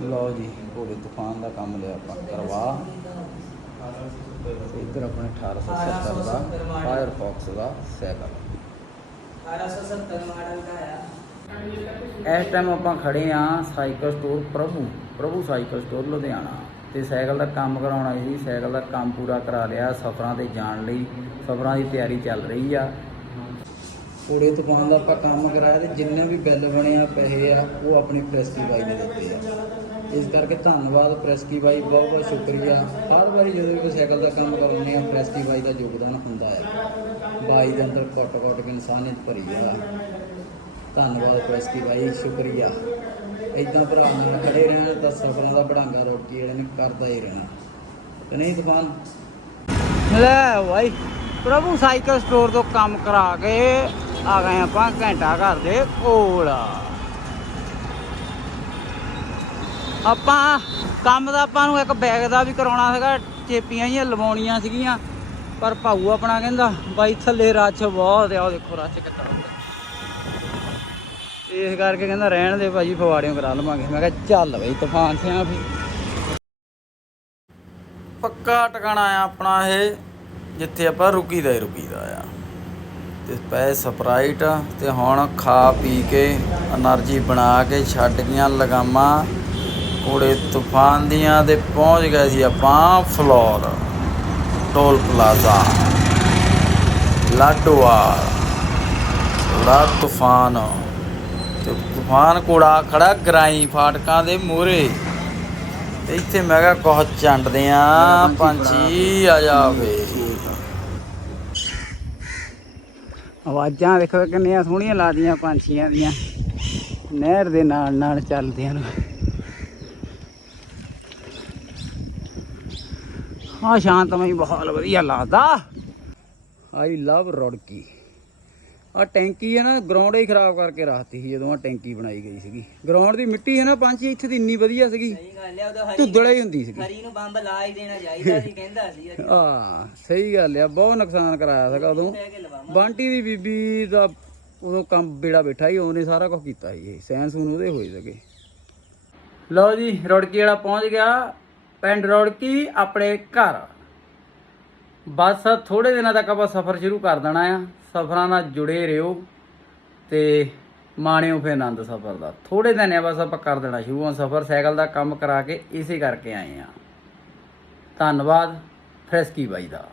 ਲਓ ਜੀ, ਘੋੜੇ ਤੂਫਾਨ ਦਾ ਕੰਮ ਲਿਆ ਆਪਾਂ, ਕਰਵਾ। ਇੱਧਰ ਆਪਣੇ 1870 ਦਾ ਫਾਇਰਫੌਕਸ ਦਾ ਸਾਈਕਲ 1870 ਮਾਡਲ ਦਾ ਆ ਇਸ ਟਾਈਮ ਆਪਾਂ ਖੜੇ ਆ ਸਾਈਕਲ ਸਟੋਰ ਪ੍ਰਭੂ ਪ੍ਰਭੂ ਸਾਈਕਲ ਸਟੋਰ ਲੁਧਿਆਣਾ। ਤੇ ਸਾਈਕਲ ਦਾ ਕੰਮ ਕਰਾਉਣਾ ਸੀ, ਸਾਈਕਲ ਦਾ ਕੰਮ ਪੂਰਾ ਕਰਾ ਲਿਆ ਸਫ਼ਰਾਂ ਤੇ ਜਾਣ ਲਈ, ਸਫ਼ਰਾਂ ਦੀ ਤਿਆਰੀ ਚੱਲ ਰਹੀ ਆ। ਕੋੜੇ ਤੂਫਾਨ ਦਾ ਆਪਾਂ ਕੰਮ ਕਰਾਇਆ ਤੇ ਜਿੰਨੇ ਵੀ ਬਿੱਲ ਬਣੇ ਆ, ਪੈਸੇ ਆ, ਉਹ ਆਪਣੀ ਪ੍ਰੈਸਕੀ ਬਾਈ ਨੇ ਦਿੱਤੇ ਆ। ਇਸ ਕਰਕੇ ਧੰਨਵਾਦ ਪ੍ਰੈਸਕੀ ਬਾਈ, ਬਹੁਤ ਬਹੁਤ ਸ਼ੁਕਰੀਆ। ਹਰ ਵਾਰੀ ਜਦੋਂ ਵੀ ਕੋਈ ਸਾਈਕਲ ਦਾ ਕੰਮ ਕਰਾਉਂਦੇ ਆ, ਪ੍ਰੈਸਕੀ ਬਾਈ ਦਾ ਯੋਗਦਾਨ ਹੁੰਦਾ ਹੈ। ਬਾਈ ਦੇ ਅੰਦਰ ਕੁੱਟ ਕੁੱਟ ਕੇ ਇਨਸਾਨੀਅਤ ਭਰੀ ਆ। ਧੰਨਵਾਦ ਪ੍ਰੈਸਕੀ ਬਾਈ, ਸ਼ੁਕਰੀਆ। ਇਦਾਂ ਭਰਾ ਨਾਲ ਖੜੇ ਰਹਿਣਾ ਤਾਂ ਸਫਰਾਂ ਦਾ ਬੜਾਂਗਾ ਰੋਟੀ ਜਿਹੜੇ ਨੇ ਕਰਦਾ ਹੀ ਰਹਿਣਾ। ਤੇ ਨਹੀਂ ਤੂਫਾਨ? ਲੈ ਭਾਈ ਪ੍ਰਭੂ ਸਾਈਕਲ ਸਟੋਰ ਤੋਂ ਕੰਮ ਕਰਾ ਕੇ ਆ ਗਏ ਆਪਾਂ ਘੰਟਾ ਘਰ ਦੇ ਕੋਲ। ਆਪਾਂ ਕੰਮ ਦਾ ਆਪਾਂ ਨੂੰ ਇੱਕ ਬੈਗ ਦਾ ਵੀ ਕਰਾਉਣਾ ਸੀਗਾ ਚੇਪੀਆਂ ਜਿਹੀਆਂ ਲਵਾਉਣੀਆਂ ਸੀਗੀਆਂ, ਪਰ ਭਾਊ ਆਪਣਾ ਕਹਿੰਦਾ, ਬਾਈ ਥੱਲੇ ਰੱਛ ਬਹੁਤ ਆ, ਉਹ ਦੇਖੋ ਰੱਛ ਕਿੱਦਾਂ ਇਸ ਕਰਕੇ ਕਹਿੰਦਾ, ਰਹਿਣ ਦੇ ਭਾਜੀ ਫਵਾੜਿਓਂ ਕਰਾ ਲਵਾਂਗੇ। ਮੈਂ ਕਿਹਾ, ਚੱਲ ਬਈ, ਤੂਫਾਨ ਸਿਆ ਵੀ। ਪੱਕਾ ਟਿਕਾਣਾ ਆ ਆਪਣਾ ਇਹ, ਜਿੱਥੇ ਆਪਾਂ ਰੁਕੀਦਾ ਹੀ ਰੁਕੀਦਾ ਆ। ਤੇ ਪਏ ਸਪਰਾਈਟ ਤੇ ਹੁਣ ਖਾ ਪੀ ਕੇ એનર્ਜੀ ਬਣਾ ਕੇ ਛੱਡ ਗਈਆਂ ਲਗਾਮਾਂ। ਕੋੜੇ ਤੂਫਾਨ ਦੀਆਂ ਤੇ ਪਹੁੰਚ ਗਏ ਸੀ ਆਪਾਂ ਫਲੋਰ ਟੋਲ ਪਲਾਜ਼ਾ। ਲਾਡੋਆ ਲਾ ਤੂਫਾਨ। ਤੇ ਤੂਫਾਨ ਕੋੜਾ ਖੜਾ ਗਰਾਈ ਫਾਟਕਾਂ ਦੇ ਮੂਹਰੇ। ਇੱਥੇ ਮੈਂ ਕਿਹਾ ਕੋਹ ਚੰਡਦੇ ਆ ਪੰਛੀ ਆ ਜਾਵੇ। ਆਵਾਜ਼ਾਂ ਦੇਖੋ ਕਿੰਨੀਆਂ ਸੋਹਣੀਆਂ ਲਾਦੀਆਂ ਪੰਛੀਆਂ ਦੀਆਂ। ਨਹਿਰ ਦੇ ਨਾਲ ਨਾਲ ਚੱਲਦੀਆਂ ਨੇ। ਆ ਸ਼ਾਂਤਮਈ ਬਹੁਤ ਵਧੀਆ ਲੱਗਦਾ। I love Rorki. ਆ ਟੈਂਕੀ ਹੈ ਨਾ ਗਰਾਊਂਡ ਹੀ ਖਰਾਬ ਕਰਕੇ ਰੱਖਤੀ ਸੀ ਜਦੋਂ ਆ ਟੈਂਕੀ ਬਣਾਈ ਗਈ ਸੀਗੀ। ਗਰਾਊਂਡ ਦੀ ਮਿੱਟੀ ਹੈ ਨਾ ਪੰਛੀ ਇੱਥੇ ਦੀ ਇੰਨੀ ਵਧੀਆ ਸੀਗੀ। ਸਹੀ ਗੱਲ ਆ ਉਹਦਾ ਹਰੀ ਧੁੱਦੜਾ ਹੀ ਹੁੰਦੀ ਸੀਗੀ। ਹਰੀ ਨੂੰ ਬੰਬ ਲਾ ਹੀ ਦੇਣਾ ਚਾਹੀਦਾ ਸੀ ਕਹਿੰਦਾ ਸੀ ਆ ਸਹੀ ਗੱਲ ਆ ਬਹੁਤ ਨੁਕਸਾਨ ਕਰਾਇਆ ਸੀਗਾ ਉਦੋਂ। ਬੰਟੀ ਦੀ ਬੀਬੀ ਦਾ ਉਦੋਂ ਕੰਮ ਬੇੜਾ ਬੈਠਾ ਹੀ ਉਹਨੇ ਸਾਰਾ ਕੁਝ ਕੀਤਾ ਸੀ ਇਹ ਸਾਇੰਸ ਨੂੰ ਉਹਦੇ ਹੋਏ ਸਕੇ ਲਓ ਜੀ ਰੋੜਕੀ ਵਾਲਾ ਪਹੁੰਚ ਗਿਆ ਪਿੰਡ ਰੋੜਕੀ ਆਪਣੇ ਘਰ। ਬਸ ਥੋੜੇ ਦਿਨਾਂ ਤੱਕ ਆਪਾਂ ਸਫ਼ਰ ਸ਼ੁਰੂ ਕਰ ਦੇਣਾ ਆ। ਸਫ਼ਰਾਂ ਨਾਲ ਜੁੜੇ ਰਹੋ ਤੇ ਮਾਣਿਓ ਫੇ ਆਨੰਦ ਸਫ਼ਰ ਦਾ। ਥੋੜੇ ਦਿਨ ਆ ਬਸ ਆਪਾਂ ਕਰ ਦੇਣਾ ਸ਼ੁਰੂ। ਆ ਸਫ਼ਰ, ਸਾਈਕਲ ਦਾ ਕੰਮ ਕਰਾ ਕੇ ਇਸੇ ਕਰਕੇ ਆਏ ਆ ਧੰਨਵਾਦ, ਫਰੈਸਕੀ ਬਾਈ ਦਾ।